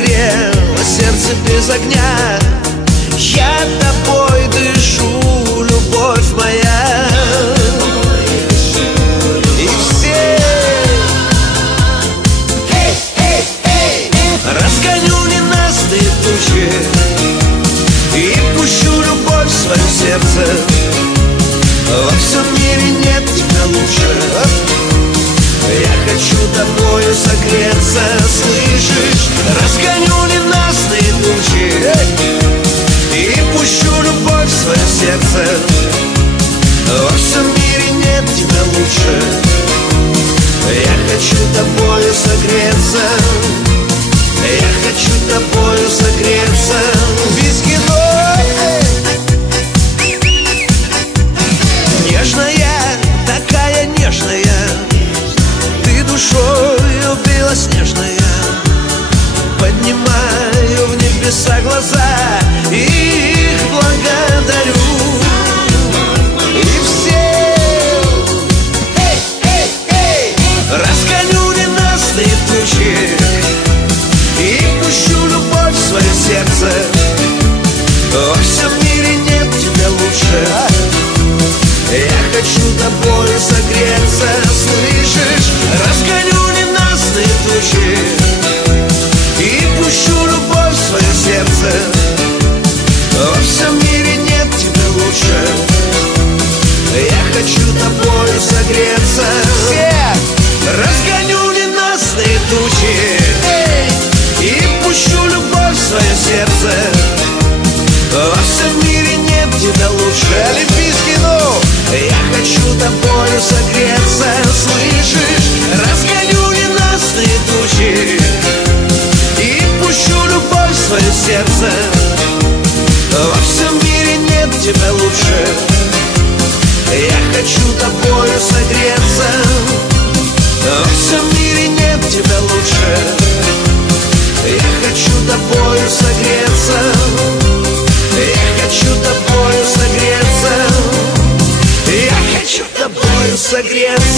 согрела сердце без огня. Я тобой дышу, любовь моя. И все разгоню ненастные тучи и пущу любовь в свое сердце. Во всем мире нет тебя лучше. Я хочу тобою согреться, слышишь? Разгоню ненастные тучи и пущу любовь в свое сердце. Во всем мире нет тебя лучше. Я хочу тобою согреться. Я хочу тобою согреться. Вискино. Нежная, такая нежная, ты душою белоснежная. Поднимаю в небеса глаза и их благодарю. И все разгоню ненастные тучи и пущу любовь в свое сердце. Во всем мире нет тебя лучше. Я хочу тобою согреться, слышишь? Разгоню ненастные тучи и пущу любовь в свое сердце. Во всем мире нет тебя лучше. Я хочу тобою согреться. Разгоню ненастные тучи и пущу любовь в свое сердце. Во всем мире нет тебя лучше. Олимпийский, ну! Я хочу тобою согреться, слышишь? Разгоню ненастные тучи и пущу любовь в свое сердце. Во всем мире нет тебя лучше. Я хочу тобою согреться. Во всем мире нет тебя лучше. Я хочу тобою согреться. Я хочу тобою согреться. Я хочу тобою согреться.